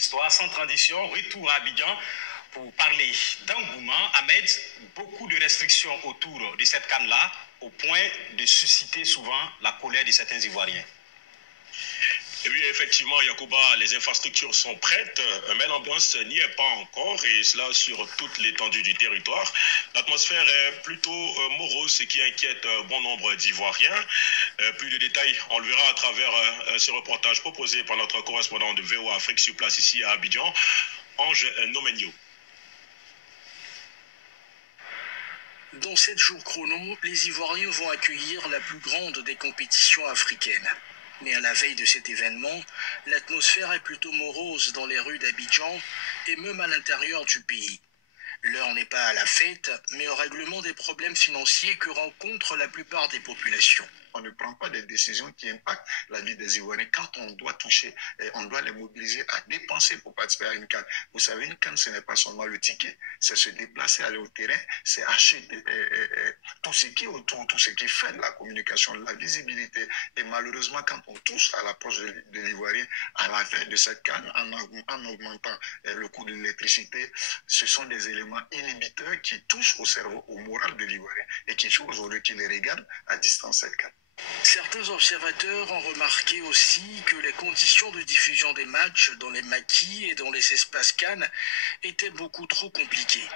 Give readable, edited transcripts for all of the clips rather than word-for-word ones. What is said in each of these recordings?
Histoire sans transition, retour à Abidjan pour parler d'engouement. Ahmed, beaucoup de restrictions autour de cette canne-là, au point de susciter souvent la colère de certains Ivoiriens. Et oui, effectivement, Yacouba, les infrastructures sont prêtes, mais l'ambiance n'y est pas encore, et cela sur toute l'étendue du territoire. L'atmosphère est plutôt morose, ce qui inquiète bon nombre d'Ivoiriens. Plus de détails, on le verra à travers ce reportage proposé par notre correspondant de VOA Afrique sur place ici à Abidjan, Ange Nomenio. Dans 7 jours chrono, les Ivoiriens vont accueillir la plus grande des compétitions africaines. Mais à la veille de cet événement, l'atmosphère est plutôt morose dans les rues d'Abidjan et même à l'intérieur du pays. L'heure n'est pas à la fête, mais au règlement des problèmes financiers que rencontrent la plupart des populations. On ne prend pas des décisions qui impactent la vie des Ivoiriens. Quand on doit toucher, on doit les mobiliser à dépenser pour participer à une CAN. Vous savez, une CAN, ce n'est pas seulement le ticket, c'est se déplacer, aller au terrain, c'est acheter tout ce qui est autour, tout ce qui fait de la communication, de la visibilité. Et malheureusement, quand on touche à l'approche de l'Ivoirien, à la veille de cette CAN, en augmentant le coût de l'électricité, ce sont des éléments inhibiteurs qui touchent au cerveau, au moral de l'Ivoirien et qui font aujourd'hui qu'il les regarde à distance cette CAN. Certains observateurs ont remarqué aussi que les conditions de diffusion des matchs dans les maquis et dans les espaces Cannes étaient beaucoup trop compliquées.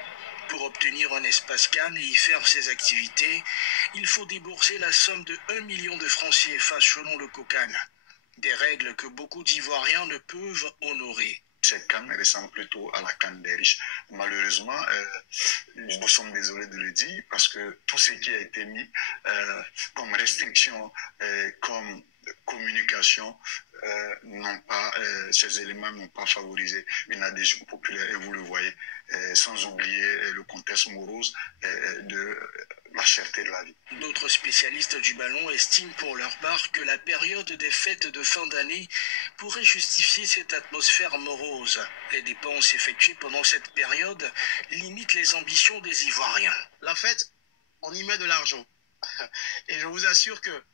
Pour obtenir un espace Cannes et y faire ses activités, il faut débourser la somme de 1 million de francs CFA selon le COCAN. Des règles que beaucoup d'Ivoiriens ne peuvent honorer. Cette canne ressemble plutôt à la canne des riches. Malheureusement, nous sommes désolés de le dire parce que tout ce qui a été mis comme restriction, comme communication, ces éléments n'ont pas favorisé une adhésion populaire et vous le voyez, sans oublier le contexte morose de la cherté de la vie. D'autres spécialistes du ballon estiment pour leur part que la période des fêtes de fin d'année pourrait justifier cette atmosphère morose. Les dépenses effectuées pendant cette période limitent les ambitions des Ivoiriens. La fête, on y met de l'argent. Et je vous assure que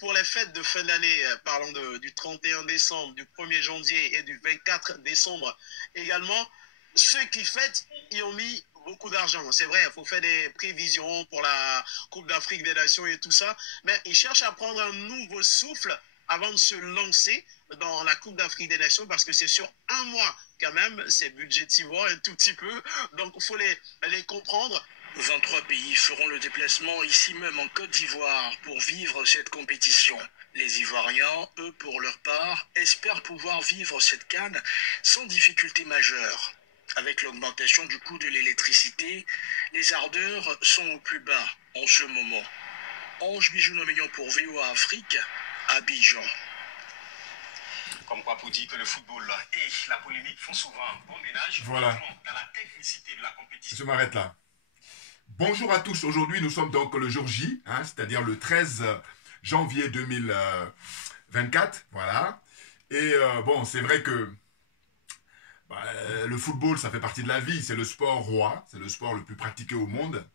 pour les fêtes de fin d'année, parlant du 31 décembre, du 1er janvier et du 24 décembre également, ceux qui fêtent y ont mis beaucoup d'argent. C'est vrai, il faut faire des prévisions pour la Coupe d'Afrique des Nations et tout ça, mais ils cherchent à prendre un nouveau souffle avant de se lancer dans la Coupe d'Afrique des Nations parce que c'est sur un mois quand même, c'est budgétivore un tout petit peu, donc il faut les comprendre. 23 pays feront le déplacement ici même en Côte d'Ivoire pour vivre cette compétition. Les Ivoiriens, eux, pour leur part, espèrent pouvoir vivre cette CAN sans difficulté majeure. Avec l'augmentation du coût de l'électricité, les ardeurs sont au plus bas en ce moment. Ange Nomenio pour VOA Afrique, Abidjan. Comme quoi pour dire que le football et la polémique font souvent bon ménage. Voilà. Dans la technicité de la compétition. Je m'arrête là. Bonjour à tous. Aujourd'hui, nous sommes donc le jour J, c'est-à-dire le 13 janvier 2024. Voilà. Et bon, c'est vrai que le football, ça fait partie de la vie. C'est le sport roi. C'est le sport le plus pratiqué au monde.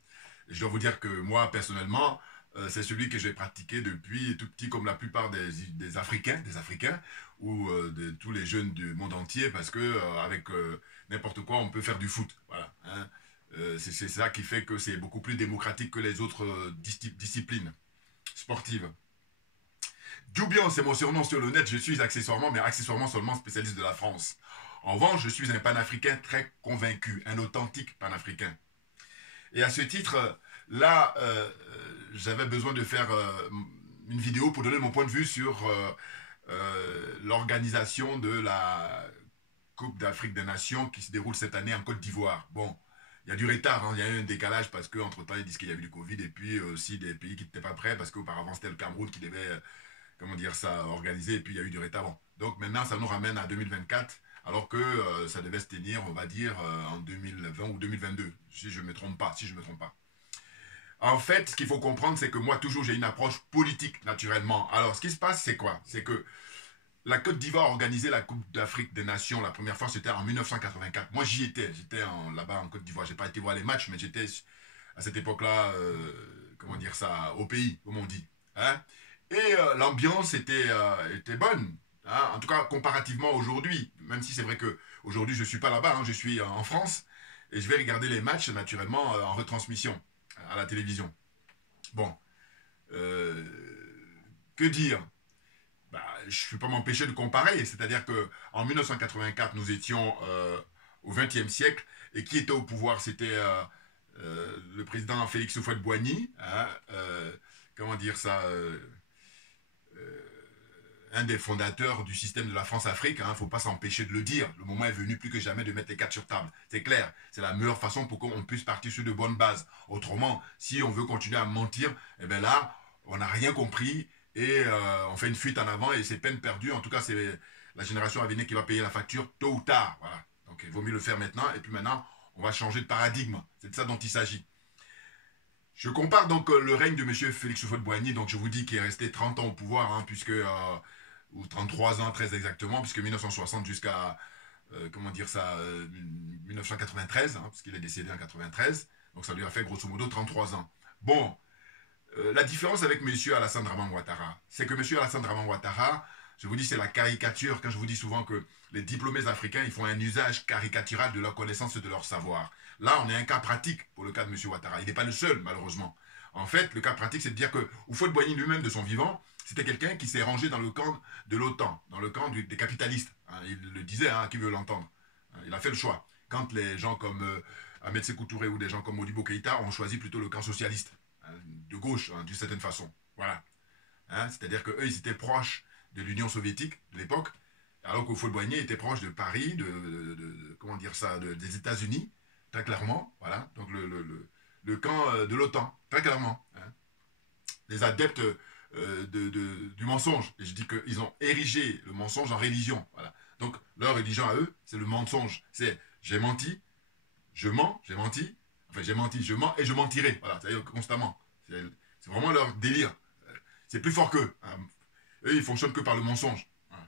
Et je dois vous dire que moi, personnellement, c'est celui que j'ai pratiqué depuis tout petit, comme la plupart des Africains, ou de tous les jeunes du monde entier, parce que avec n'importe quoi, on peut faire du foot. Voilà. C'est ça qui fait que c'est beaucoup plus démocratique que les autres disciplines sportives. Djoubian, c'est mon surnom sur le net. Je suis accessoirement seulement spécialiste de la France. En revanche, je suis un panafricain très convaincu, un authentique panafricain. Et à ce titre, là, j'avais besoin de faire une vidéo pour donner mon point de vue sur l'organisation de la Coupe d'Afrique des Nations qui se déroule cette année en Côte d'Ivoire. Bon, il y a du retard, il y a eu un décalage parce qu'entre-temps, ils disent qu'il y avait du Covid et puis aussi des pays qui n'étaient pas prêts parce qu'auparavant, c'était le Cameroun qui devait, organiser et puis il y a eu du retard. Bon. Donc maintenant, ça nous ramène à 2024 alors que ça devait se tenir, on va dire, en 2020 ou 2022, si je ne me trompe pas. En fait, ce qu'il faut comprendre, c'est que moi, toujours, j'ai une approche politique, naturellement. Alors, ce qui se passe, c'est quoi? C'est que la Côte d'Ivoire a organisé la Coupe d'Afrique des Nations. La première fois, c'était en 1984. Moi, j'y étais. J'étais là-bas en Côte d'Ivoire. Je n'ai pas été voir les matchs, mais j'étais à cette époque-là, au pays, comme on dit. Et l'ambiance était bonne. Hein, en tout cas, comparativement aujourd'hui, même si c'est vrai qu'aujourd'hui, je ne suis pas là-bas, hein, je suis en France, et je vais regarder les matchs, naturellement, en retransmission, à la télévision. Bon, que dire? Bah, je ne peux pas m'empêcher de comparer, c'est-à-dire qu'en 1984, nous étions au XXe siècle, et qui était au pouvoir? C'était le président Félix Houphouët-Boigny, hein, comment dire ça, un des fondateurs du système de la France-Afrique, il ne faut pas s'empêcher de le dire. Le moment est venu plus que jamais de mettre les cartes sur table. C'est clair, c'est la meilleure façon pour qu'on puisse partir sur de bonnes bases. Autrement, si on veut continuer à mentir, eh bien là, on n'a rien compris et on fait une fuite en avant et c'est peine perdue. En tout cas, c'est la génération à venir qui va payer la facture tôt ou tard. Voilà. Donc il vaut mieux le faire maintenant et puis maintenant, on va changer de paradigme. C'est de ça dont il s'agit. Je compare donc le règne de M. Félix Houphouët-Boigny, donc je vous dis qu'il est resté 30 ans au pouvoir, hein, puisque... ou 33 ans très exactement, puisque 1960 jusqu'à, comment dire ça, 1993, hein, parce qu'il est décédé en 93, donc ça lui a fait grosso modo 33 ans. Bon, la différence avec M. Alassane Dramane Ouattara, c'est que M. Alassane Dramane Ouattara, je vous dis c'est la caricature, quand je vous dis souvent que les diplômés africains, ils font un usage caricatural de leur connaissance et de leur savoir. Là, on est un cas pratique pour le cas de M. Ouattara, il n'est pas le seul malheureusement. En fait, le cas pratique, c'est de dire que Houphouët-Boigny lui-même de son vivant, c'était quelqu'un qui s'est rangé dans le camp de l'OTAN, dans le camp des capitalistes. Hein, il le disait, hein, qui veut l'entendre. Il a fait le choix. Quand les gens comme Ahmed Sékou Touré ou des gens comme Modibo Keïta ont choisi plutôt le camp socialiste, hein, de gauche, hein, d'une certaine façon. Voilà. Hein, c'est-à-dire qu'eux, ils étaient proches de l'Union soviétique de l'époque, alors qu'Houphouët-Boigny était proche de Paris, comment dire ça, des États-Unis, très clairement. Voilà. Donc le camp de l'OTAN, très clairement. Hein. Les adeptes... du mensonge. Et je dis qu'ils ont érigé le mensonge en religion. Voilà. Donc, leur religion à eux, c'est le mensonge. C'est j'ai menti, je mens, j'ai menti, enfin j'ai menti, je mens et je mentirai. Voilà, c'est constamment. C'est vraiment leur délire. C'est plus fort qu'eux. Hein. Eux, ils fonctionnent que par le mensonge. Voilà.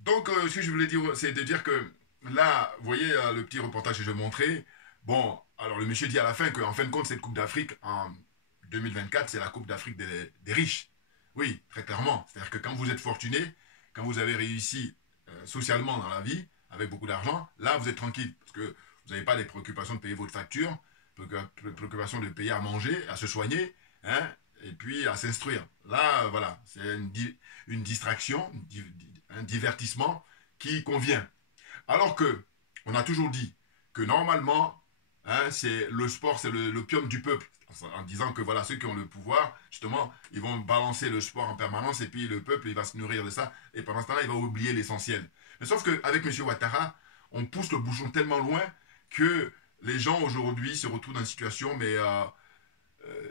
Donc, ce que je voulais dire, c'est de dire que là, vous voyez le petit reportage que je montrais. Bon, alors le monsieur dit à la fin qu'en fin de compte, cette Coupe d'Afrique, en 2024, c'est la Coupe d'Afrique des riches. Oui, très clairement. C'est-à-dire que quand vous êtes fortuné, quand vous avez réussi socialement dans la vie, avec beaucoup d'argent, là, vous êtes tranquille. Parce que vous n'avez pas les préoccupations de payer votre facture, préoccupations de payer à manger, à se soigner, hein, et puis à s'instruire. Là, voilà, c'est une distraction, un divertissement qui convient. Alors que, on a toujours dit que normalement, hein, c'est le sport, c'est l'opium du peuple. En disant que voilà, ceux qui ont le pouvoir, justement, ils vont balancer le sport en permanence et puis le peuple, il va se nourrir de ça et pendant ce temps-là, il va oublier l'essentiel. Mais sauf qu'avec M. Ouattara, on pousse le bouchon tellement loin que les gens aujourd'hui se retrouvent dans une situation, mais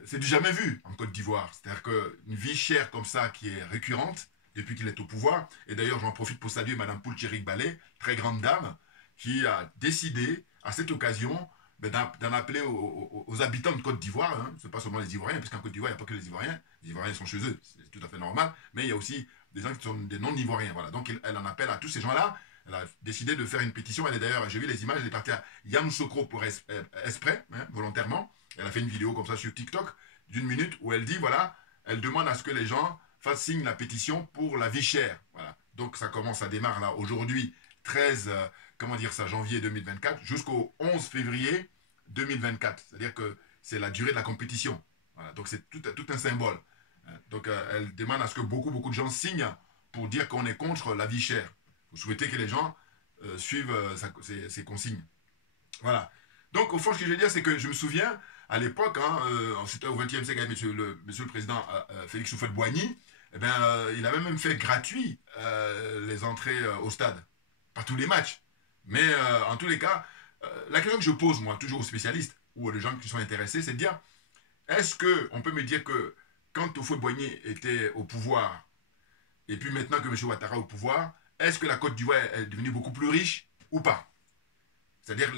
c'est du jamais vu en Côte d'Ivoire. C'est-à-dire qu'une vie chère comme ça qui est récurrente depuis qu'il est au pouvoir, et d'ailleurs j'en profite pour saluer Mme Poulcherik Balé, très grande dame, qui a décidé à cette occasion d'en appeler aux habitants de Côte d'Ivoire, hein. Ce n'est pas seulement les Ivoiriens, puisqu'en Côte d'Ivoire, il n'y a pas que les Ivoiriens sont chez eux, c'est tout à fait normal, mais il y a aussi des gens qui sont des non-Ivoiriens, voilà. Donc elle en appelle à tous ces gens-là, elle a décidé de faire une pétition, elle est d'ailleurs, j'ai vu les images, elle est partie à Yamoussoukro pour exprès, hein, volontairement, elle a fait une vidéo comme ça sur TikTok, d'1 minute, où elle dit, voilà, elle demande à ce que les gens fassent signe la pétition pour la vie chère, voilà. Donc ça commence, ça démarre là, aujourd'hui, 13, comment dire ça, janvier 2024, jusqu'au 11 février 2024. C'est-à-dire que c'est la durée de la compétition. Voilà, donc c'est tout un symbole. Donc elle demande à ce que beaucoup de gens signent pour dire qu'on est contre la vie chère. Vous souhaitez que les gens suivent ces consignes. Voilà. Donc au fond, ce que je veux dire, c'est que je me souviens, à l'époque, hein, c'était au XXe siècle avec monsieur le président Félix Houphouët-Boigny, eh bien, il avait même fait gratuit les entrées au stade. Pas tous les matchs. Mais en tous les cas, la question que je pose, moi, toujours aux spécialistes ou aux gens qui sont intéressés, c'est de dire, est-ce qu'on peut me dire que quand Houphouët-Boigny était au pouvoir, et puis maintenant que M. Ouattara est au pouvoir, est-ce que la Côte d'Ivoire est devenue beaucoup plus riche ou pas? C'est-à-dire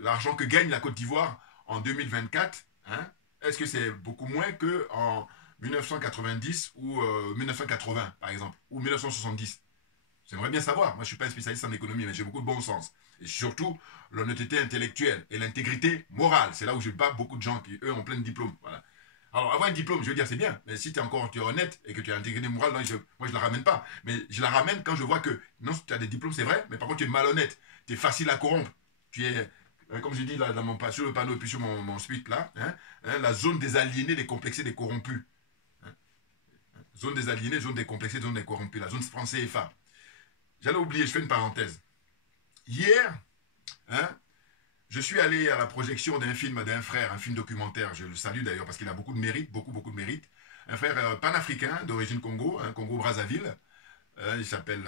l'argent que gagne la Côte d'Ivoire en 2024, hein, est-ce que c'est beaucoup moins qu'en 1990 ou 1980, par exemple, ou 1970? J'aimerais bien savoir. Moi, je ne suis pas un spécialiste en économie, mais j'ai beaucoup de bon sens. Et surtout, l'honnêteté intellectuelle et l'intégrité morale. C'est là où je bats beaucoup de gens qui, eux, ont plein de diplômes. Voilà. Alors, avoir un diplôme, je veux dire, c'est bien. Mais si tu es honnête et que tu as intégrité morale, moi, je ne la ramène pas. Mais je la ramène quand je vois que, non, tu as des diplômes, c'est vrai, mais par contre, tu es malhonnête. Tu es facile à corrompre. Tu es, comme je dis là, sur le panneau et puis sur mon suite là, la zone des aliénés, des complexés, des corrompus. Hein. Zone des aliénés, zone des complexés, zone des corrompus. La zone France CFA. J'allais oublier, je fais une parenthèse. Hier, je suis allé à la projection d'un film d'un frère, un film documentaire, je le salue d'ailleurs parce qu'il a beaucoup de mérite, beaucoup de mérite. Un frère panafricain d'origine Congo, Congo-Brazzaville. Il s'appelle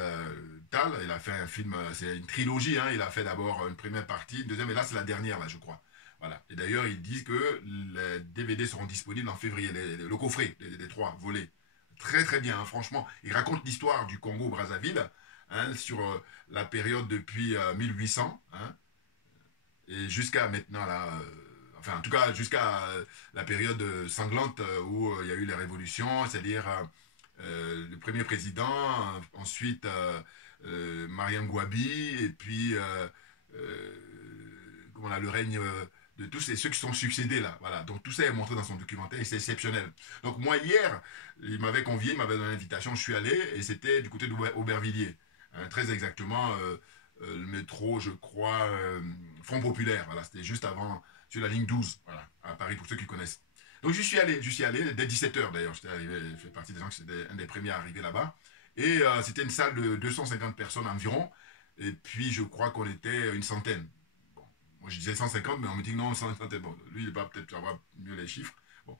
Tal, il a fait un film, c'est une trilogie, il a fait d'abord une première partie, une deuxième, et là c'est la dernière, là je crois. Voilà. Et d'ailleurs ils disent que les DVD seront disponibles en février, le coffret, les 3 volets. Très très bien, franchement. Il raconte l'histoire du Congo-Brazzaville, sur la période depuis 1800, et jusqu'à maintenant, là, enfin en tout cas jusqu'à la période sanglante où il y a eu les révolutions, c'est-à-dire le premier président, ensuite Mariam Gouabi, et puis le règne de tous ceux qui sont succédés là. Voilà. Donc tout ça est montré dans son documentaire et c'est exceptionnel. Donc moi hier, il m'avait convié, il m'avait donné l'invitation, je suis allé et c'était du côté d'Aubervilliers. Très exactement, le métro, je crois, Front Populaire. Voilà, c'était juste avant, sur la ligne 12, voilà, à Paris, pour ceux qui connaissent. Donc j'y suis allé dès 17h d'ailleurs. J'étais arrivé, je fais partie des gens qui étaient un des premiers à arriver là-bas. Et c'était une salle de 250 personnes environ. Et puis je crois qu'on était une centaine. Bon, moi je disais 150, mais on me dit que non, 150. Bon, lui il va peut-être avoir mieux les chiffres. Bon.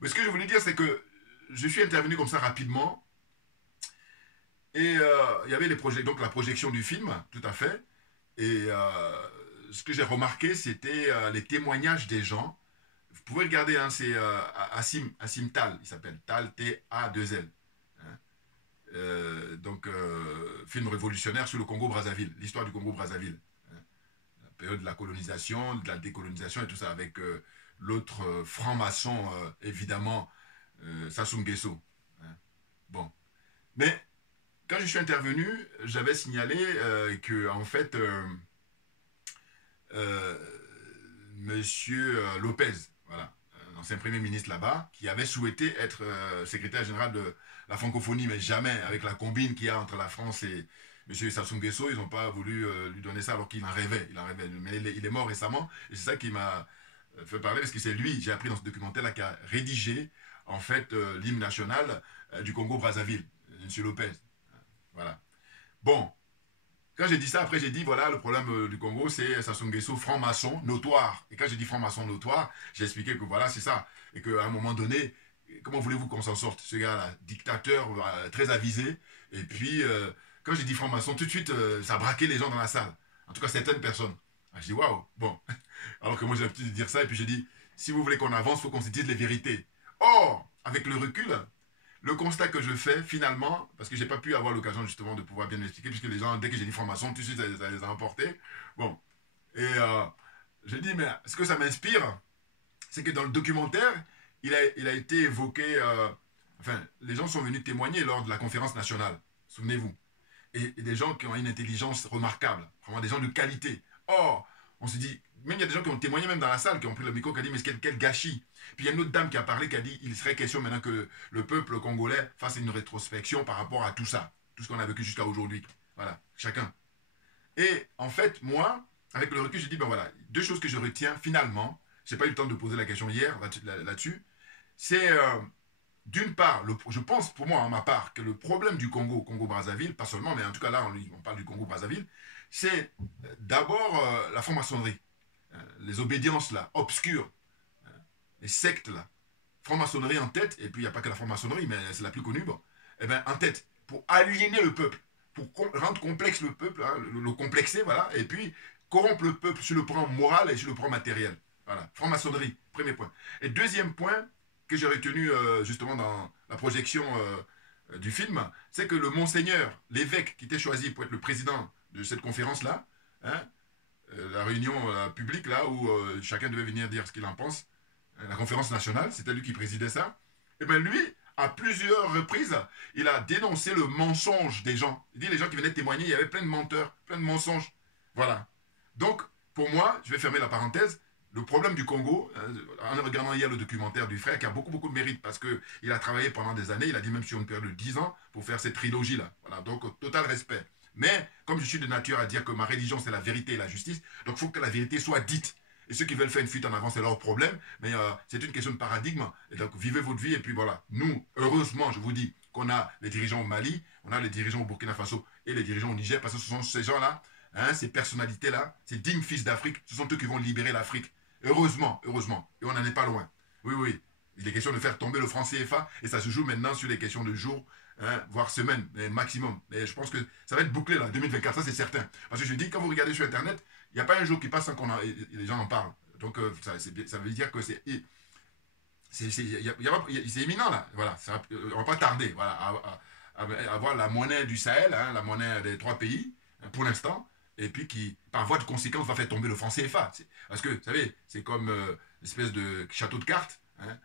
Mais ce que je voulais dire, c'est que je suis intervenu comme ça rapidement. Et il y avait donc la projection du film, tout à fait. Et ce que j'ai remarqué, c'était les témoignages des gens. Vous pouvez regarder, c'est Assim Tal, il s'appelle Tal, T-A-2-L. Donc, film révolutionnaire sur le Congo-Brazzaville, l'histoire du Congo-Brazzaville. La période de la colonisation, de la décolonisation et tout ça, avec l'autre franc-maçon, évidemment, Sassou Nguesso. Bon. Mais quand je suis intervenu, j'avais signalé que, en fait, Monsieur Lopez, voilà, l'ancien Premier ministre là-bas, qui avait souhaité être secrétaire général de la francophonie, mais jamais avec la combine qu'il y a entre la France et Monsieur Sassou Nguesso, ils n'ont pas voulu lui donner ça alors qu'il en rêvait. Mais il est mort récemment, et c'est ça qui m'a fait parler, parce que c'est lui, j'ai appris dans ce documentaire-là, qui a rédigé, en fait, l'hymne national du Congo-Brazzaville, Monsieur Lopez. Voilà. Bon, quand j'ai dit ça, après j'ai dit, voilà, le problème du Congo, c'est Sassou Nguesso, franc-maçon, notoire. Et quand j'ai dit franc-maçon notoire, j'ai expliqué que voilà, c'est ça. Et qu'à un moment donné, comment voulez-vous qu'on s'en sorte? Ce gars-là, dictateur, très avisé. Et puis, quand j'ai dit franc-maçon, tout de suite, ça a braqué les gens dans la salle. En tout cas, certaines personnes. Je dis, waouh, bon. Alors que moi, j'ai l'habitude de dire ça. Et puis j'ai dit, si vous voulez qu'on avance, il faut qu'on se dise les vérités. Or, avec le recul, le constat que je fais, finalement, parce que je n'ai pas pu avoir l'occasion justement de pouvoir bien l'expliquer, puisque les gens, dès que j'ai dit franc-maçon, tout de suite, ça les a emportés. Bon. Et j'ai dit, mais ce que ça m'inspire, c'est que dans le documentaire, il a été évoqué, enfin, les gens sont venus témoigner lors de la conférence nationale, souvenez-vous. Et des gens qui ont une intelligence remarquable, vraiment des gens de qualité. Or, on se dit, même il y a des gens qui ont témoigné même dans la salle, qui ont pris le micro, qui ont dit, mais quel gâchis. Puis il y a une autre dame qui a parlé, qui a dit, il serait question maintenant que le peuple congolais fasse une rétrospection par rapport à tout ça, tout ce qu'on a vécu jusqu'à aujourd'hui. Voilà, chacun. Et en fait, moi, avec le recul, je dis, ben voilà, deux choses que je retiens finalement, je n'ai pas eu le temps de poser la question hier là-dessus, c'est d'une part, je pense pour moi, à ma part, que le problème du Congo-Brazzaville, pas seulement, mais en tout cas là, on parle du Congo-Brazzaville, c'est d'abord la franc-maçonnerie, les obédiences là, obscures, les sectes là, franc-maçonnerie en tête, et puis il n'y a pas que la franc-maçonnerie, mais c'est la plus connue, bon, et bien en tête, pour aliéner le peuple, pour rendre complexe le peuple, le complexer, voilà, et puis corrompre le peuple sur le plan moral et sur le plan matériel. Voilà, franc-maçonnerie, premier point. Et deuxième point que j'ai retenu justement dans la projection du film, c'est que le monseigneur, l'évêque qui était choisi pour être le président de cette conférence-là, la réunion publique là où chacun devait venir dire ce qu'il en pense, la conférence nationale, c'était lui qui présidait ça, et bien lui, à plusieurs reprises, il a dénoncé le mensonge des gens. Il dit les gens qui venaient témoigner, il y avait plein de menteurs, plein de mensonges. Voilà. Donc, pour moi, je vais fermer la parenthèse, le problème du Congo, en regardant hier le documentaire du frère, qui a beaucoup de mérite parce qu'il a travaillé pendant des années, il a dit même sur une période de 10 ans, pour faire cette trilogie-là. Voilà, donc total respect. Mais, comme je suis de nature à dire que ma religion, c'est la vérité et la justice, donc il faut que la vérité soit dite. Et ceux qui veulent faire une fuite en avant, c'est leur problème, mais c'est une question de paradigme. Et donc, vivez votre vie, et puis voilà. Nous, heureusement, je vous dis qu'on a les dirigeants au Mali, on a les dirigeants au Burkina Faso et les dirigeants au Niger, parce que ce sont ces gens-là, hein, ces personnalités-là, ces dignes fils d'Afrique, ce sont eux qui vont libérer l'Afrique. Heureusement, heureusement. Et on n'en est pas loin. Oui, oui. Il est question de faire tomber le franc CFA, et ça se joue maintenant sur des questions de jours, hein, voire semaines, maximum. Et je pense que ça va être bouclé là, 2024, ça c'est certain. Parce que je dis, quand vous regardez sur Internet, il n'y a pas un jour qui passe sans qu'on les gens en parlent. Donc ça veut dire que c'est imminent là. Voilà, on ne va pas tarder voilà, à avoir la monnaie du Sahel, hein, la monnaie des 3 pays, hein, pour l'instant, et puis qui, par voie de conséquence, va faire tomber le franc CFA. Parce que, vous savez, c'est comme une espèce de château de cartes. Hein,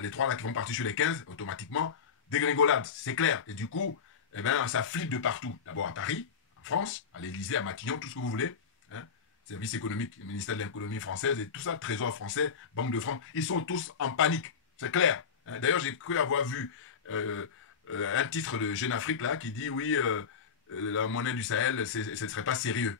les 3 là qui vont partir sur les 15, automatiquement, dégringolade, c'est clair. Et du coup, eh ben, ça flippe de partout. D'abord à Paris, en France, à l'Élysée, à Matignon, tout ce que vous voulez. Hein, service économique, ministère de l'économie française et tout ça, Trésor français, Banque de France, ils sont tous en panique, c'est clair. Hein, d'ailleurs, j'ai cru avoir vu un titre de Jeune Afrique là qui dit oui, la monnaie du Sahel, ce ne serait pas sérieux.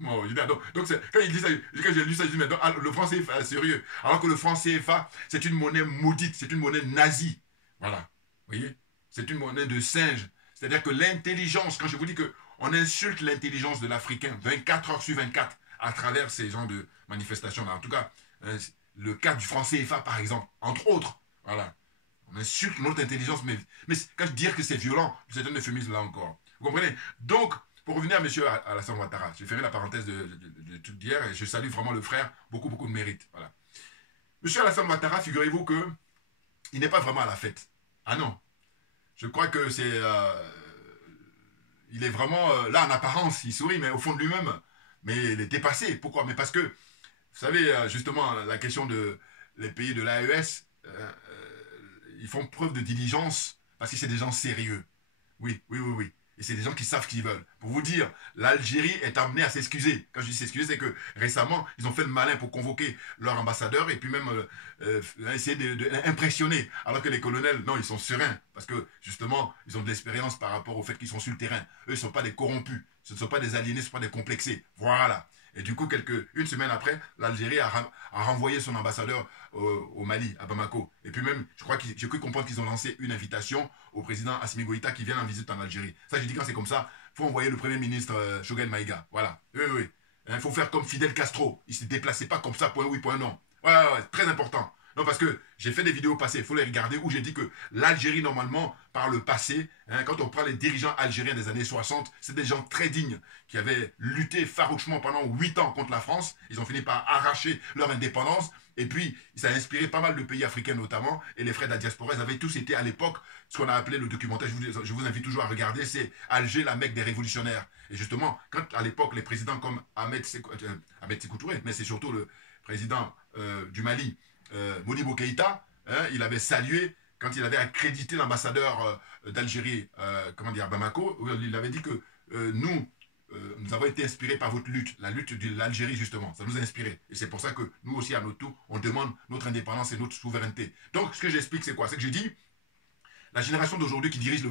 Bon, donc quand il dit ça, quand j'ai lu ça, je dis mais donc, le franc CFA est sérieux. Alors que le franc CFA, c'est une monnaie maudite, c'est une monnaie nazie. Voilà, vous voyez, c'est une monnaie de singe. C'est-à-dire que l'intelligence, quand je vous dis qu'on insulte l'intelligence de l'Africain 24 heures sur 24 à travers ces genres de manifestations-là. En tout cas, le cas du franc CFA, par exemple, entre autres. Voilà. On insulte notre intelligence, mais quand je dis que c'est violent, c'est un euphémisme là encore. Vous comprenez? Donc, pour revenir à M. Alassane Ouattara, je fermé la parenthèse de tout d'hier et je salue vraiment le frère, beaucoup de mérite. Voilà. M. Alassane Ouattara, figurez-vous qu'il n'est pas vraiment à la fête. Ah non. Je crois que c'est... il est vraiment là en apparence, il sourit, mais au fond de lui-même, mais il est dépassé. Pourquoi? Mais parce que, vous savez, justement, la question de les pays de l'AES, ils font preuve de diligence parce que c'est des gens sérieux. Oui. Et c'est des gens qui savent ce qu'ils veulent. Pour vous dire, l'Algérie est amenée à s'excuser. Quand je dis s'excuser, c'est que récemment, ils ont fait le malin pour convoquer leur ambassadeur et puis même essayer d'impressionner. Alors que les colonels, non, ils sont sereins. Parce que, justement, ils ont de l'expérience par rapport au fait qu'ils sont sur le terrain. Eux, ils ne sont pas des corrompus. Ce ne sont pas des aliénés, ce ne sont pas des complexés. Voilà. Et du coup, une semaine après, l'Algérie a renvoyé son ambassadeur au Mali, à Bamako. Et puis même, j'ai cru comprendre qu'ils ont lancé une invitation au président Assimi Goïta qui vient en visite en Algérie. Ça, j'ai dit quand c'est comme ça, il faut envoyer le premier ministre Choguel Maïga. Voilà. Oui. Il faut faire comme Fidel Castro. Il ne se déplaçait pas comme ça, point oui, point non. Ouais, très important. Non, parce que j'ai fait des vidéos passées, il faut les regarder, où j'ai dit que l'Algérie, normalement, par le passé, hein, quand on prend les dirigeants algériens des années 60, c'est des gens très dignes, qui avaient lutté farouchement pendant 8 ans contre la France. Ils ont fini par arracher leur indépendance. Et puis, ça a inspiré pas mal de pays africains notamment. Et les frères de la diaspora, ils avaient tous été à l'époque, ce qu'on a appelé le documentaire, je vous invite toujours à regarder, c'est Alger, la Mecque des révolutionnaires. Et justement, quand à l'époque, les présidents comme Ahmed Sékou Touré, mais c'est surtout le président du Mali, Modibo Keïta, hein, il avait salué quand il avait accrédité l'ambassadeur d'Algérie, à Bamako, il avait dit que nous avons été inspirés par votre lutte, la lutte de l'Algérie justement, ça nous a inspirés. Et c'est pour ça que nous aussi à notre tour, on demande notre indépendance et notre souveraineté. Donc ce que j'explique c'est quoi? C'est que j'ai dit, la génération d'aujourd'hui qui dirige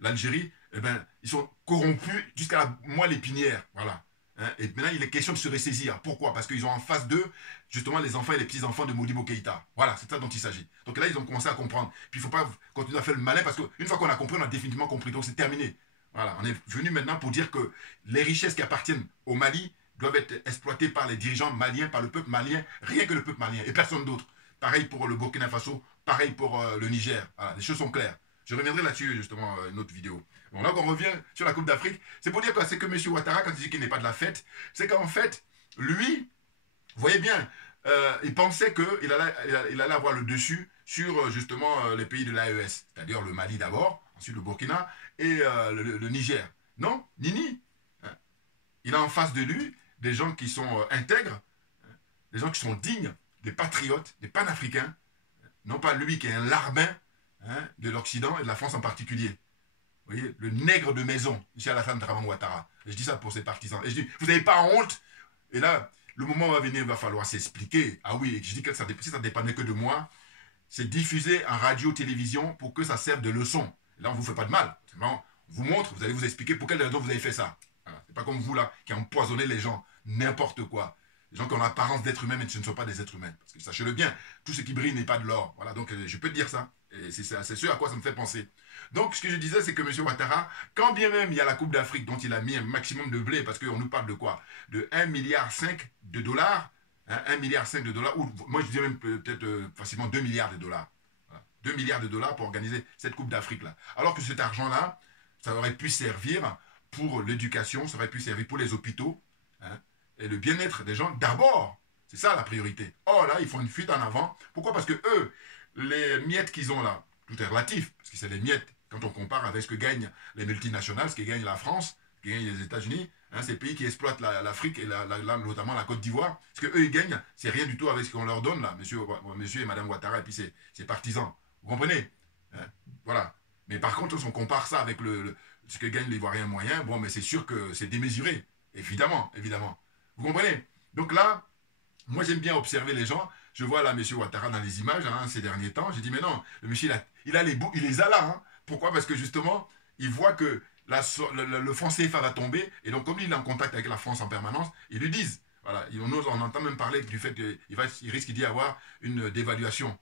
l'Algérie, eh ben, ils sont corrompus jusqu'à la moelle épinière, voilà. Hein, et maintenant, il est question de se ressaisir. Pourquoi? Parce qu'ils ont en face d'eux, justement, les enfants et les petits-enfants de Modibo Keïta. Voilà, c'est ça dont il s'agit. Donc là, ils ont commencé à comprendre. Puis il ne faut pas continuer à faire le malin, parce qu'une fois qu'on a compris, on a définitivement compris. Donc c'est terminé. Voilà, on est venu maintenant pour dire que les richesses qui appartiennent au Mali doivent être exploitées par les dirigeants maliens, par le peuple malien, rien que le peuple malien, et personne d'autre. Pareil pour le Burkina Faso, pareil pour le Niger. Voilà, les choses sont claires. Je reviendrai là-dessus, justement, une autre vidéo. Bon, là, on revient sur la Coupe d'Afrique. C'est pour dire quoi? C'est que M. Ouattara, quand il dit qu'il n'est pas de la fête, c'est qu'en fait, lui, vous voyez bien, il pensait qu'il allait avoir le dessus sur, justement, les pays de l'AES. C'est-à-dire le Mali d'abord, ensuite le Burkina et le Niger. Non, Nini. Hein. Il a en face de lui des gens qui sont intègres, hein, des gens qui sont dignes, des patriotes, des panafricains. Non pas lui qui est un larbin, hein, de l'Occident et de la France en particulier. Vous voyez, le nègre de maison, M. Alassane Ouattara. Et je dis ça pour ses partisans. Et je dis, vous n'avez pas honte? Et là, le moment va venir, il va falloir s'expliquer. Ah oui, je dis que si ça dépendait que de moi, c'est diffusé en radio, télévision pour que ça serve de leçon. Là, on ne vous fait pas de mal. On vous montre, vous allez vous expliquer pour quelle raison vous avez fait ça. Voilà. C'est pas comme vous là, qui empoisonnez les gens, n'importe quoi. Les gens qui ont l'apparence d'être humains, mais ce ne sont pas des êtres humains. Parce que sachez-le bien, tout ce qui brille n'est pas de l'or. Voilà, donc je peux te dire ça. Et c'est ce à quoi ça me fait penser. Donc, ce que je disais, c'est que M. Ouattara, quand bien même il y a la Coupe d'Afrique dont il a mis un maximum de blé, parce qu'on nous parle de quoi? De 1,5 milliard de dollars, hein, 1,5 milliard de dollars, ou moi je dirais même peut-être facilement 2 milliards de dollars. Voilà. 2 milliards de dollars pour organiser cette Coupe d'Afrique-là. Alors que cet argent-là, ça aurait pu servir pour l'éducation, ça aurait pu servir pour les hôpitaux, hein, et le bien-être des gens d'abord. C'est ça la priorité. Or là, ils font une fuite en avant. Pourquoi? Parce que eux, les miettes qu'ils ont là, tout est relatif, parce que c'est les miettes, quand on compare avec ce que gagnent les multinationales, ce que gagne la France, ce que gagnent les États-Unis, hein, ces pays qui exploitent l'Afrique et notamment la Côte d'Ivoire, ce qu'eux ils gagnent, c'est rien du tout avec ce qu'on leur donne là, monsieur et madame Ouattara et puis ses partisans. Vous comprenez, hein? Voilà. Mais par contre, si on compare ça avec ce que gagne l'Ivoirien moyen, bon, mais c'est sûr que c'est démesuré, évidemment, évidemment. Vous comprenez? Donc là, moi j'aime bien observer les gens. Je vois là M. Ouattara dans les images hein, ces derniers temps. J'ai dit, mais non, le monsieur, il les a là. Hein. Pourquoi? Parce que justement, il voit que le franc CFA va tomber. Et donc, comme il est en contact avec la France en permanence, ils lui disent, voilà, on entend même parler du fait qu'il risque d'y avoir une dévaluation.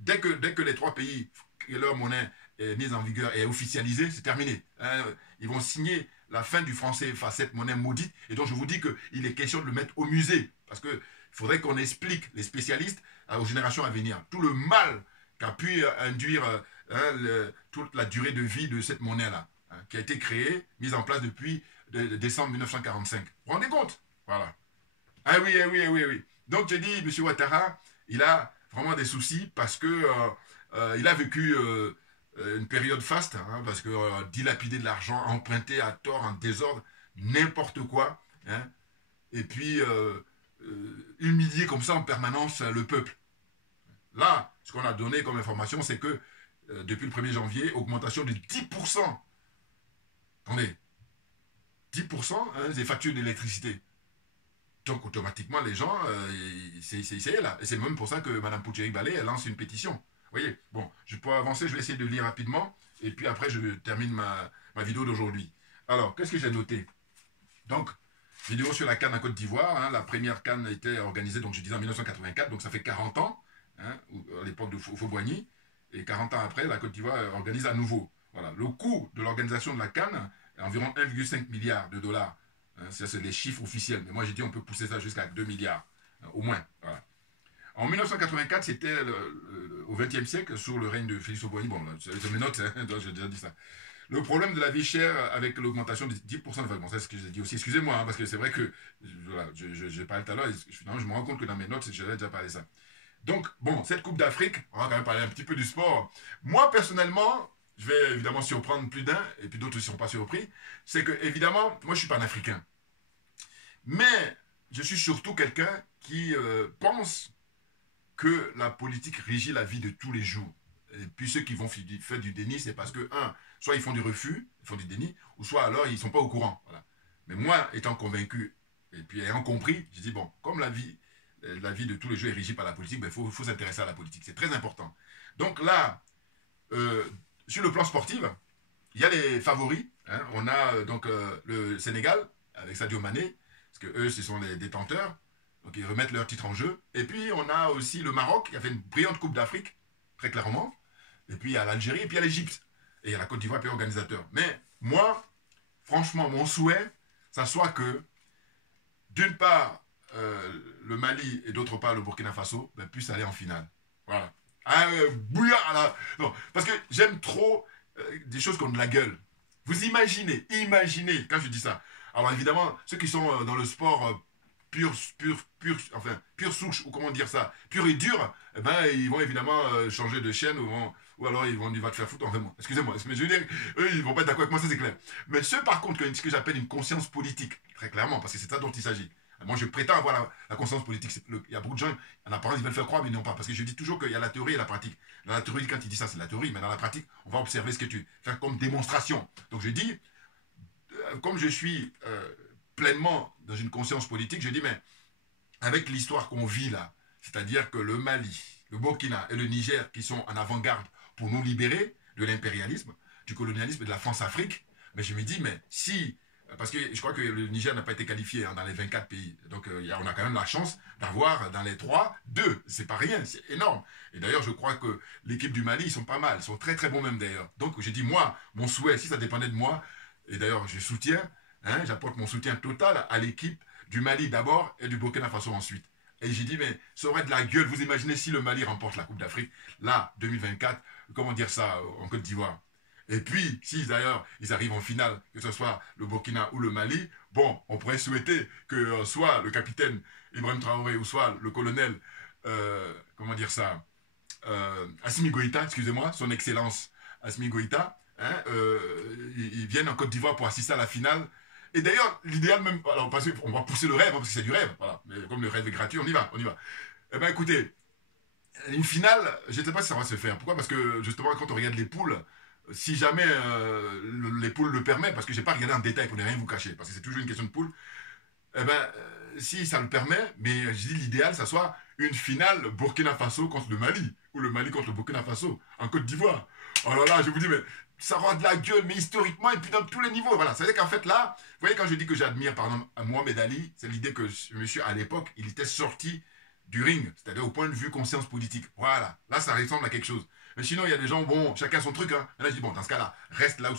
Dès que les trois pays, leur monnaie est mise en vigueur et est officialisée, c'est terminé. Hein. Ils vont signer la fin du franc CFA, cette monnaie maudite. Et donc, je vous dis qu'il est question de le mettre au musée. Parce que il faudrait qu'on explique, les spécialistes, aux générations à venir, tout le mal qu'a pu induire toute la durée de vie de cette monnaie-là, hein, qui a été créée, mise en place depuis décembre 1945. Vous vous rendez compte? Voilà. Ah oui, ah oui, ah oui, ah oui. Donc, je dis, M. Ouattara, il a vraiment des soucis parce que il a vécu une période faste, hein, parce que dilapider de l'argent, emprunter à tort, en désordre, n'importe quoi, hein, et puis humilier comme ça en permanence le peuple. Là, ce qu'on a donné comme information, c'est que depuis le 1er janvier, augmentation de 10%. Attendez, 10% hein, des factures d'électricité. Donc automatiquement, les gens, c'est là. Et c'est même pour ça que Mme Poucheri-Balé, elle lance une pétition. Vous voyez, bon, je peux avancer, je vais essayer de lire rapidement, et puis après, je termine ma vidéo d'aujourd'hui. Alors, qu'est-ce que j'ai noté? Donc, vidéo sur la CAN en Côte d'Ivoire. Hein, la première CAN a été organisée, donc je disais en 1984, donc ça fait 40 ans, hein, à l'époque de Fauboigny. Et 40 ans après, la Côte d'Ivoire organise à nouveau. Voilà. Le coût de l'organisation de la CAN est environ 1,5 milliard de dollars. Hein, c'est les chiffres officiels. Mais moi, j'ai dit on peut pousser ça jusqu'à 2 milliards, hein, au moins. Voilà. En 1984, c'était au XXe siècle, sous le règne de Félix Houphouët-Boigny. Bon, c'est mes notes, hein, donc j'ai déjà dit ça. Le problème de la vie chère avec l'augmentation de 10%, bon, c'est ce que j'ai dit aussi. Excusez-moi, hein, parce que c'est vrai que, voilà, je parlais tout à l'heure, et finalement, je me rends compte que dans mes notes, j'avais déjà parlé de ça. Donc, bon, cette Coupe d'Afrique, on va quand même parler un petit peu du sport. Moi, personnellement, je vais évidemment surprendre plus d'un, et puis d'autres ne seront pas surpris, c'est que, évidemment, moi, je suis panafricain. Mais, je suis surtout quelqu'un qui pense que la politique régit la vie de tous les jours. Et puis, ceux qui vont faire du déni, c'est parce que, soit ils font du refus, ils font du déni, ou soit alors ils ne sont pas au courant. Voilà. Mais moi, étant convaincu, et puis ayant compris, je dis, bon, comme la vie de tous les jours est régie par la politique, il faut s'intéresser à la politique. C'est très important. Donc là, sur le plan sportif, il y a les favoris. Hein. On a donc le Sénégal, avec Sadio Mané, parce que eux, ce sont les détenteurs. Donc ils remettent leur titre en jeu. Et puis on a aussi le Maroc, qui a fait une brillante Coupe d'Afrique, très clairement. Et puis il y a l'Algérie, et puis il y a l'Égypte. Et il y a la Côte d'Ivoire, pays organisateur. Mais moi, franchement, mon souhait, ça soit que, d'une part, le Mali et d'autre part le Burkina Faso puissent aller en finale. Voilà. Bouillard là. Non, parce que j'aime trop des choses qui ont de la gueule. Vous imaginez quand je dis ça. Alors évidemment, ceux qui sont dans le sport pur souche, ou comment dire ça, pur et dur, eh ben, ils vont évidemment changer de chaîne ou alors ils vont dire va te faire foutre. Enfin bon, excusez-moi, mais je veux dire, eux ils vont pas être d'accord avec moi, ça c'est clair. Mais ceux par contre qui ont ce que j'appelle une conscience politique, très clairement, parce que c'est ça dont il s'agit. Moi je prétends avoir la conscience politique. Il y a beaucoup de gens, en apparence ils veulent faire croire, mais non pas. Parce que je dis toujours qu'il y a la théorie et la pratique. Dans la théorie, quand il dit ça, c'est la théorie, mais dans la pratique, on va observer ce que tu fais comme démonstration. Donc je dis, comme je suis pleinement dans une conscience politique. Je dis, mais avec l'histoire qu'on vit là, c'est-à-dire que le Mali, le Burkina et le Niger qui sont en avant-garde pour nous libérer de l'impérialisme, du colonialisme et de la France-Afrique, mais je me dis, mais si, parce que je crois que le Niger n'a pas été qualifié dans les 24 pays, donc on a quand même la chance d'avoir dans les 3, 2, c'est pas rien, c'est énorme. Et d'ailleurs, je crois que l'équipe du Mali, ils sont pas mal, ils sont très très bons même d'ailleurs. Donc j'ai dit, moi, mon souhait, si ça dépendait de moi, et d'ailleurs je soutiens, hein, j'apporte mon soutien total à l'équipe du Mali d'abord et du Burkina Faso ensuite. Et j'ai dit, mais ça aurait de la gueule, vous imaginez si le Mali remporte la Coupe d'Afrique, là, 2024, comment dire ça, en Côte d'Ivoire. Et puis, si d'ailleurs ils arrivent en finale, que ce soit le Burkina ou le Mali, bon, on pourrait souhaiter que soit le capitaine Ibrahim Traoré ou soit le colonel, comment dire ça, Assimi Goïta, excusez-moi, son excellence Assimi Goïta, hein, ils viennent en Côte d'Ivoire pour assister à la finale. Et d'ailleurs, l'idéal même, alors, parce qu'on va pousser le rêve, parce que c'est du rêve, voilà. Mais comme le rêve est gratuit, on y va, on y va. Eh bien écoutez, une finale, je ne sais pas si ça va se faire. Pourquoi? Parce que justement, quand on regarde les poules, si jamais les poules le permettent, parce que je n'ai pas regardé en détail pour ne rien vous cacher, parce que c'est toujours une question de poules, eh bien, si ça le permet, mais je dis l'idéal, ça soit une finale Burkina Faso contre le Mali, ou le Mali contre le Burkina Faso, en Côte d'Ivoire. Alors là, je vous dis, mais ça rend de la gueule, mais historiquement, et puis dans tous les niveaux, voilà. C'est-à-dire qu'en fait, là, vous voyez, quand je dis que j'admire, par exemple, Mohamed Ali, c'est l'idée que monsieur, à l'époque, il était sorti du ring, c'est-à-dire au point de vue conscience politique. Voilà, là, ça ressemble à quelque chose. Mais sinon, il y a des gens, bon, chacun son truc, hein. Et là, je dis, bon, dans ce cas-là, reste là où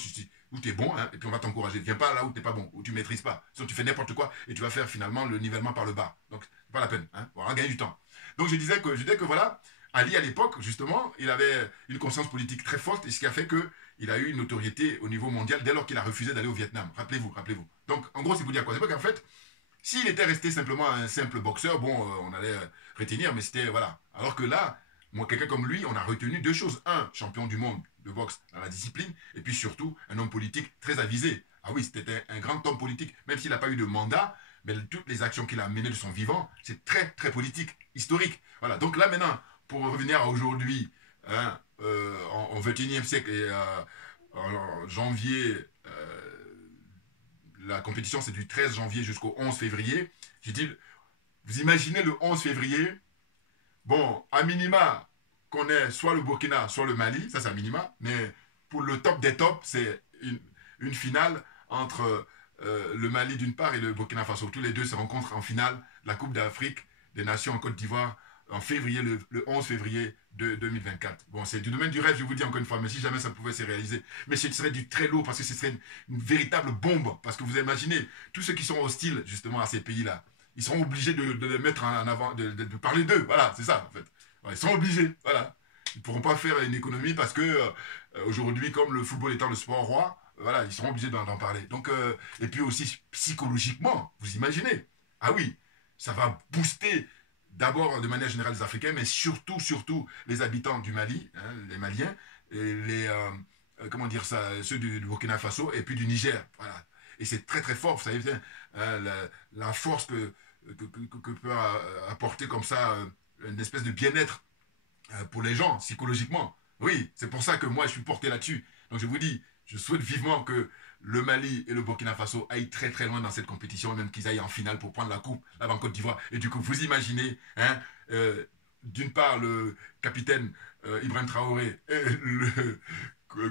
tu es bon, hein, et puis on va t'encourager. Viens pas là où tu n'es pas bon, où tu ne maîtrises pas. Sinon, tu fais n'importe quoi, et tu vas faire finalement le nivellement par le bas. Donc, c'est pas la peine, hein. On va gagner du temps. Donc, je disais que voilà, Ali, à l'époque, justement, il avait une conscience politique très forte, et ce qui a fait qu'il a eu une notoriété au niveau mondial dès lors qu'il a refusé d'aller au Vietnam. Rappelez-vous. Donc, en gros, c'est pour dire quoi? C'est pas qu'en fait, s'il était resté simplement un simple boxeur, bon, on allait retenir, mais c'était, voilà. Alors que là, moi, quelqu'un comme lui, on a retenu deux choses. Un, champion du monde de boxe dans la discipline, et puis surtout, un homme politique très avisé. Ah oui, c'était un grand homme politique, même s'il n'a pas eu de mandat, mais toutes les actions qu'il a menées de son vivant, c'est très, très politique, historique. Voilà, donc là, maintenant, pour revenir à aujourd'hui, hein, en 21e siècle, et en janvier, la compétition, c'est du 13 janvier jusqu'au 11 février. J'ai dit, vous imaginez le 11 février, bon, à minima, qu'on ait soit le Burkina, soit le Mali, ça c'est à minima, mais pour le top des tops, c'est une finale entre le Mali d'une part et le Burkina Faso. Tous les deux se rencontrent en finale de la Coupe d'Afrique des Nations en Côte d'Ivoire en février, le 11 février de 2024. Bon, c'est du domaine du rêve, je vous dis encore une fois, mais si jamais ça pouvait se réaliser. Mais ce serait du très lourd parce que ce serait une véritable bombe. Parce que vous imaginez, tous ceux qui sont hostiles justement à ces pays-là, ils seront obligés de les mettre en avant, de parler d'eux. Voilà, c'est ça en fait. Ouais, ils sont obligés, voilà. Ils ne pourront pas faire une économie parce que aujourd'hui, comme le football étant le sport roi, voilà, ils seront obligés d'en parler. Donc, et puis aussi psychologiquement, vous imaginez. Ah oui, ça va booster d'abord de manière générale les Africains, mais surtout les habitants du Mali, hein, les Maliens, et les, comment dire ça, ceux du Burkina Faso et puis du Niger. Voilà. Et c'est très très fort, vous savez bien, la force que peut apporter comme ça une espèce de bien-être pour les gens, psychologiquement. Oui, c'est pour ça que moi je suis porté là-dessus. Donc je vous dis, je souhaite vivement que le Mali et le Burkina Faso aillent très très loin dans cette compétition, même qu'ils aillent en finale pour prendre la coupe là-bas en Côte d'Ivoire. Et du coup, vous imaginez, hein, d'une part le capitaine Ibrahim Traoré et le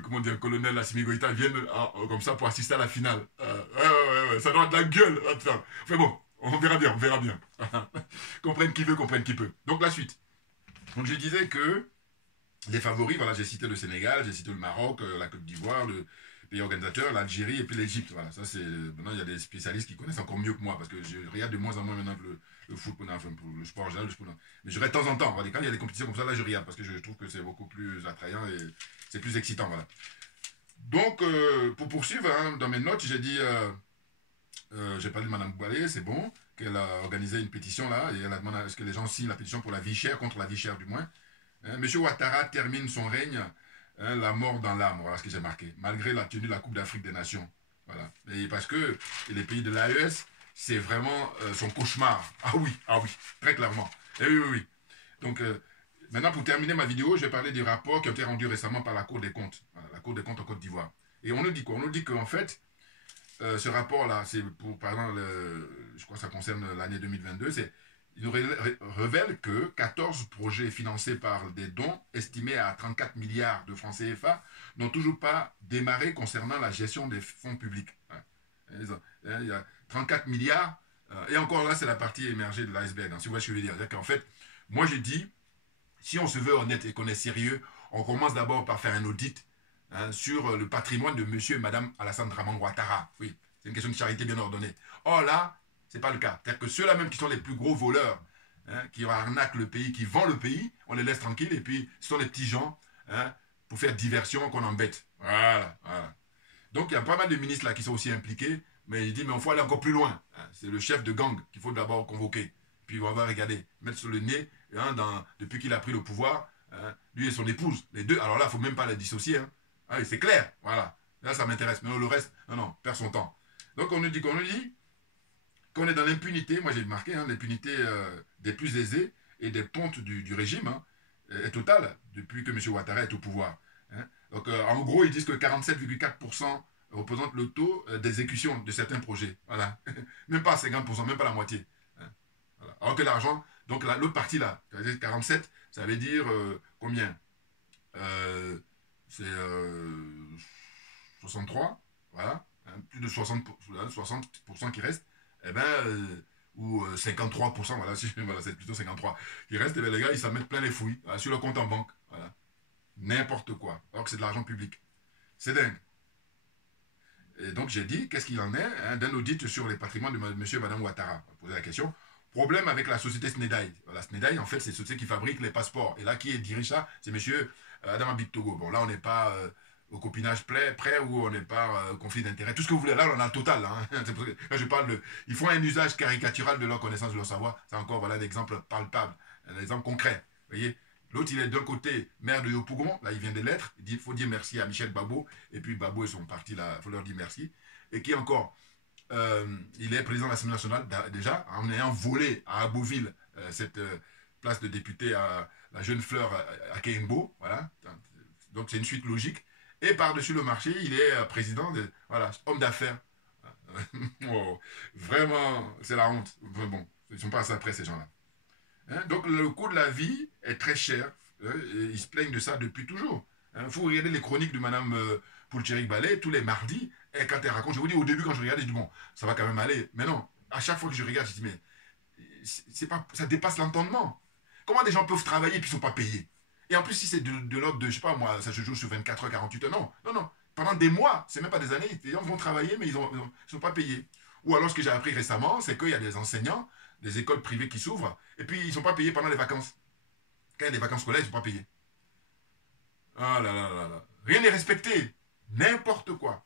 comment dire, colonel Assimi Goïta viennent comme ça pour assister à la finale. Ouais, ça doit être de la gueule. Enfin bon, on verra bien. Comprenne qui veut, comprenne qui peut. Donc la suite. Donc je disais que les favoris, voilà, j'ai cité le Sénégal, j'ai cité le Maroc, la Côte d'Ivoire, le pays organisateur, l'Algérie et puis l'Égypte. Voilà, ça c'est. Maintenant, il y a des spécialistes qui connaissent encore mieux que moi parce que je regarde de moins en moins maintenant le foot, enfin, pour le sport en général, mais je regarde de temps en temps. Voilà, quand il y a des compétitions comme ça, là, je regarde parce que je trouve que c'est beaucoup plus attrayant et c'est plus excitant. Voilà. Donc, pour poursuivre, hein, dans mes notes, j'ai dit. J'ai parlé de Mme Boualé, c'est bon, qu'elle a organisé une pétition là, et elle a demandé à ce que les gens signent la pétition pour la vie chère, contre la vie chère du moins. Monsieur Ouattara termine son règne, la mort dans l'âme, voilà ce que j'ai marqué, malgré la tenue de la Coupe d'Afrique des Nations. Voilà. Et parce que les pays de l'AES, c'est vraiment son cauchemar. Ah oui, très clairement. Et oui. Donc, maintenant, pour terminer ma vidéo, je vais parler des rapports qui ont été rendus récemment par la Cour des comptes. Voilà, la Cour des comptes en Côte d'Ivoire. Et on nous dit quoi? On nous dit qu'en fait, ce rapport-là, c'est pour, par exemple, je crois que ça concerne l'année 2022, il nous révèle que 14 projets financés par des dons estimés à 34 milliards de francs CFA n'ont toujours pas démarré concernant la gestion des fonds publics. Il y a 34 milliards, et encore là, c'est la partie émergée de l'iceberg, hein, si vous voyez ce que je veux dire. C'est-à-dire qu'en fait, moi j'ai dit, si on se veut honnête et qu'on est sérieux, on commence d'abord par faire un audit sur le patrimoine de monsieur et madame Alassane Dramane Ouattara. Oui, c'est une question de charité bien ordonnée. Or là, ce n'est pas le cas. C'est-à-dire que ceux-là même qui sont les plus gros voleurs, qui arnaquent le pays, qui vendent le pays, on les laisse tranquilles, et puis ce sont les petits gens, pour faire diversion, qu'on embête. Voilà. Donc il y a pas mal de ministres là qui sont aussi impliqués, mais il dit, mais il faut aller encore plus loin. C'est le chef de gang qu'il faut d'abord convoquer. Puis on va regarder, mettre sur le nez, depuis qu'il a pris le pouvoir, lui et son épouse, les deux. Alors là, il ne faut même pas les dissocier. C'est clair, voilà. Là, ça m'intéresse. Mais le reste, non, perd son temps. Donc on nous dit qu'on est dans l'impunité. Moi, j'ai marqué, l'impunité des plus aisés et des pontes du régime est totale depuis que M. Ouattara est au pouvoir. Donc, en gros, ils disent que 47,4% représente le taux d'exécution de certains projets. Voilà. Même pas 50%, même pas la moitié. Voilà. Alors que l'argent, donc l'autre partie là, 47, ça veut dire combien c'est 63, voilà, plus de 60% qui reste, ou 53%, voilà, c'est plutôt 53 qui reste, les gars, ils s'en mettent plein les fouilles sur le compte en banque, voilà. N'importe quoi, alors que c'est de l'argent public. C'est dingue. Et donc j'ai dit, qu'est-ce qu'il en est d'un audit sur les patrimoines de monsieur et madame Ouattara. On va poser la question. Problème avec la société Snedaï. La Snedaï, en fait, c'est la société qui fabrique les passeports. Et là, qui dirige ça? C'est monsieur Adama Bictogo. Bon, là, on n'est pas au copinage près ou on n'est pas conflit d'intérêt. Tout ce que vous voulez, là, on a le total. Là, je parle ils font un usage caricatural de leur connaissance, de leur savoir. C'est encore, voilà, l'exemple palpable, un exemple concret. Vous voyez? L'autre, il est d'un côté maire de Yopougon, là il vient des lettres, il dit il faut dire merci à Michel Babo, et puis Babo et son parti, là, il faut leur dire merci. Et qui encore, il est président de l'Assemblée nationale déjà, en ayant volé à Aboville cette place de député à la jeune fleur à Keimbo, voilà. Donc c'est une suite logique. Et par-dessus le marché, il est président, voilà, homme d'affaires. Oh, vraiment, c'est la honte. Bon, ils ne sont pas assez près ces gens-là. Donc le coût de la vie est très cher. Et ils se plaignent de ça depuis toujours. Il faut regarder les chroniques de Mme Poulcherik Balé tous les mardis. Et quand elle raconte, je vous dis au début quand je regardais, je dis bon, ça va quand même aller. Mais non, à chaque fois que je regarde, je dis mais ça dépasse l'entendement. Comment des gens peuvent travailler et puis ils ne sont pas payés? Et en plus, si c'est de l'ordre de, je sais pas moi, ça se joue sur 24 heures, 48 heures, non. Pendant des mois, c'est même pas des années, les gens vont travailler mais ils ne sont pas payés. Ou alors ce que j'ai appris récemment, c'est qu'il y a des enseignants, des écoles privées qui s'ouvrent, et puis ils ne sont pas payés pendant les vacances. Quand il y a des vacances scolaires, ils ne sont pas payés. Ah là là là là. Rien n'est respecté. N'importe quoi.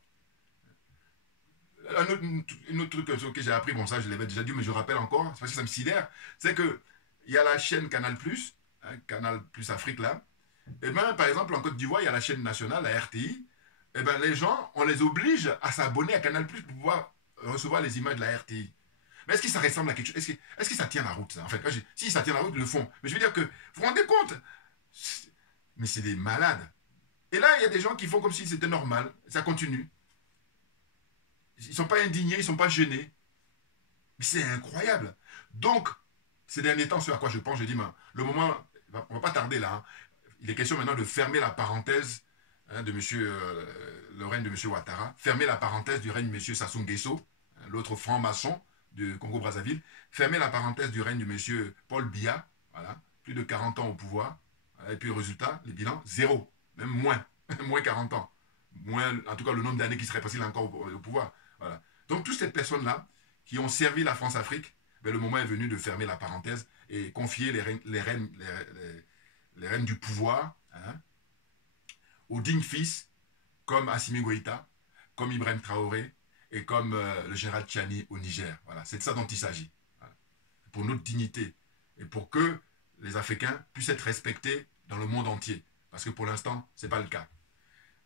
Un autre truc que j'ai appris, bon ça je l'avais déjà dit, mais je rappelle encore, c'est parce que ça me sidère, c'est que il y a la chaîne Canal+, Canal+ Afrique là, et bien par exemple en Côte d'Ivoire, il y a la chaîne nationale, la RTI, et bien les gens, on les oblige à s'abonner à Canal+ pour pouvoir recevoir les images de la RTI. Mais est-ce que ça ressemble à quelque chose? Est-ce que ça tient la route, ça? En fait, si ça tient la route, ils le font. Mais je veux dire que, vous vous rendez compte? Mais c'est des malades. Et là, il y a des gens qui font comme si c'était normal. Ça continue. Ils ne sont pas indignés, ils ne sont pas gênés. Mais c'est incroyable. Donc, ces derniers temps, ce à quoi je pense, je dis, le moment, on ne va pas tarder là. Il est question maintenant de fermer la parenthèse de le règne de M. Ouattara, fermer la parenthèse du règne de M. Sassou Nguesso, l'autre franc-maçon du Congo-Brazzaville, fermer la parenthèse du règne de M. Paul Biya, voilà, plus de 40 ans au pouvoir, et puis le résultat, les bilans, 0, même moins, moins 40 ans, moins, en tout cas le nombre d'années qui serait possible encore au pouvoir. Voilà. Donc toutes ces personnes-là qui ont servi la France-Afrique, le moment est venu de fermer la parenthèse et confier les rênes du pouvoir aux dignes fils comme Assimi Goïta, comme Ibrahim Traoré, et comme le général Tchiani au Niger. Voilà, c'est de ça dont il s'agit. Voilà. Pour notre dignité. Et pour que les Africains puissent être respectés dans le monde entier. Parce que pour l'instant, ce n'est pas le cas.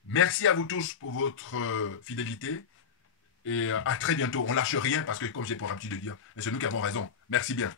Merci à vous tous pour votre fidélité. Et à très bientôt. On ne lâche rien parce que, comme j'ai pour habitude de dire, c'est nous qui avons raison. Merci bien.